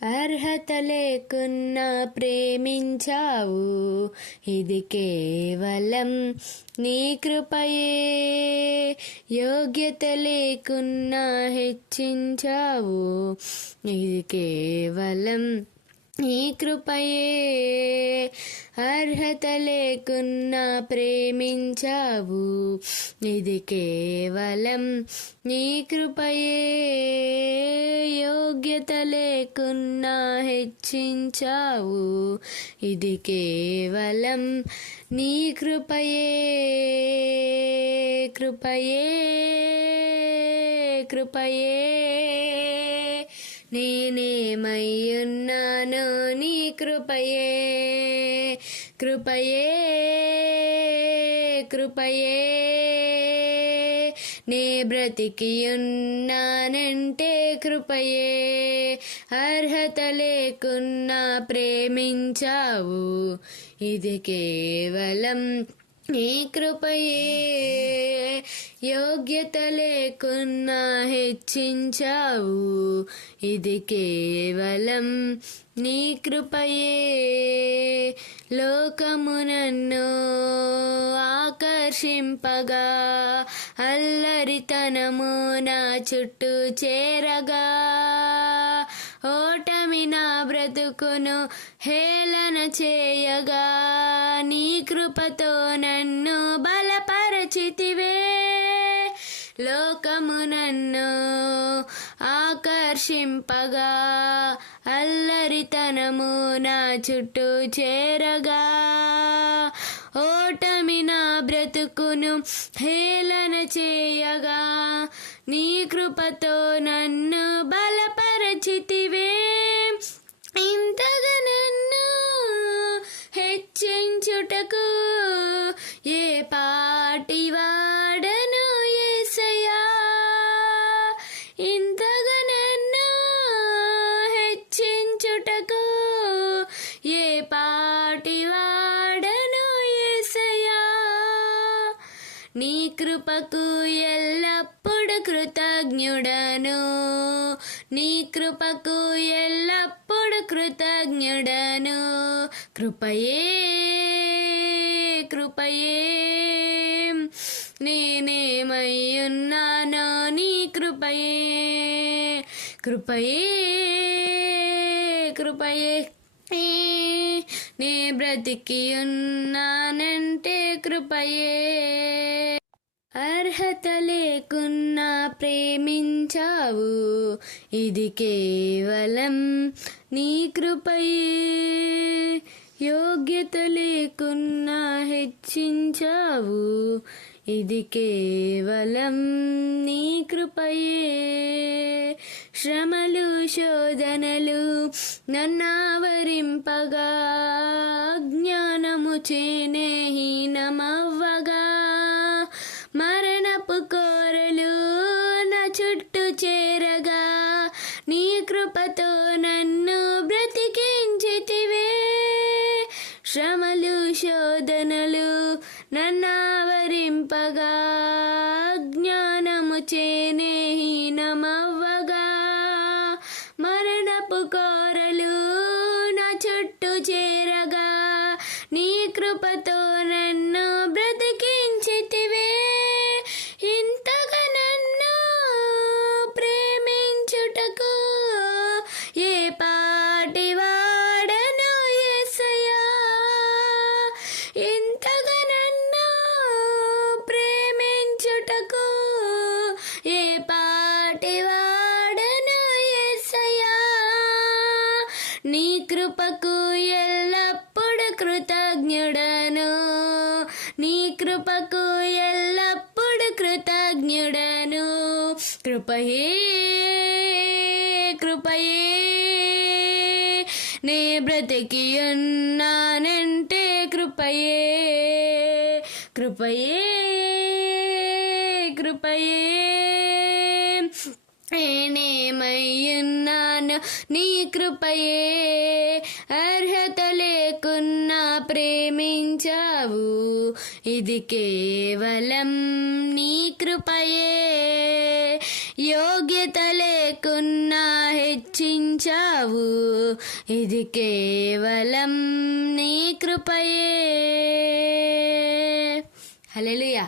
అర్హత లేకున్నా ప్రేమించావు, ఇది కేవలం నీ కృపయే. యోగ్యత లేకున్నా హెచ్చించావు, ఇది కేవలం నీ కృపయే. అర్హత లేకున్నా ప్రేమించావు, ఇది కేవలం నీ కృపయే. యోగ్యత లేకున్నా హెచ్చించావు, ఇది కేవలం నీ కృపయే. కృపయే కృపయే నేనేమయ్యున్నానో నీ కృపయే. కృపయే కృపయే నే బ్రతికి ఉన్నానంటే కృపయే. అర్హత లేకున్నా ప్రేమించావు, ఇది కేవలం నీ కృపయే. యోగ్యత లేకున్నా హెచ్చించావు, ఇది కేవలం నీ కృపయే. లోకము నన్ను ఆకర్షింపగా, అల్లరితనము నా చుట్టూ చేరగా, ఓటమి నా బ్రతుకును హేళన చేయగా, నీ కృపతో నన్ను బలపరచితివే. లోకము నన్ను ఆకర్షింపగా, అల్లరితనము నా చుట్టూ చేరగా, ఓటమి నా బ్రతుకును హేళన చేయగా, నీ కృపతో నన్ను బలపరచితివే. ఇంతగా నన్ను హెచ్చించుటకు ఏ పాటి వాడను యేసయ్యా. ఇంతగా నన్ను హెచ్చించుటకు ఏ పాటి వాడను యేసయ్యా. నీ కృపకు ఎల్లప్పుడు కృతజ్ఞుడను, నీ కృపకు ఎల్లప్పుడు కృతజ్ఞుడను. కృపయే కృపయే నేనేమయ్యున్నానో నీ కృపయే. కృపయే కృపయే నే బ్రతికి ఉన్నానంటే కృపయే. అర్హత లేకున్నా ప్రేమించావు, ఇది కేవలం నీ కృపయే. యోగ్యత లేకున్నా హెచ్చించావు, ఇది కేవలం నీ కృపయే. శ్రమలు శోధనలు నన్నావరింపగా, జ్ఞానము చేనే హీనమవ్వగా, మరణపు కోరలు నా చుట్టూ చేరగా, నీ కృపతో నన్ను బ్రతికించితివే. శ్రమలు శోధనలు నన్నావరింపగా, జ్ఞానము చేనే హీనమవ్వగా, మరణపు కోరలు నా చుట్టూ చేరగా, నీ కృపతో నన్ను బ్రతికించితివే. ఇంతగా నన్ను ప్రేమించుటకు ఏ పాటి వాడను యేసయ్యా. ఇంతగా నన్ను ప్రేమించుటకు ఏ పాటి వాడను యేసయ్యా. నీ కృపకు ఎల్లప్పుడు కృతజ్ఞుడను, నీ కృపకు ఎల్లప్పుడు కృతజ్ఞుడను. కృపయే కృపయే నే బ్రతికి ఉన్నానంటే కృపయే. కృపయే కృపయే నేనేమయ్యున్నాను నీ కృపయే. అర్హత లేకున్నా ప్రేమించావు, ఇది కేవలం నీ కృపయే. యోగ్యత లేకున్నా హెచ్చించావు, ఇది కేవలం నీ కృపయే. హల్లెలూయా.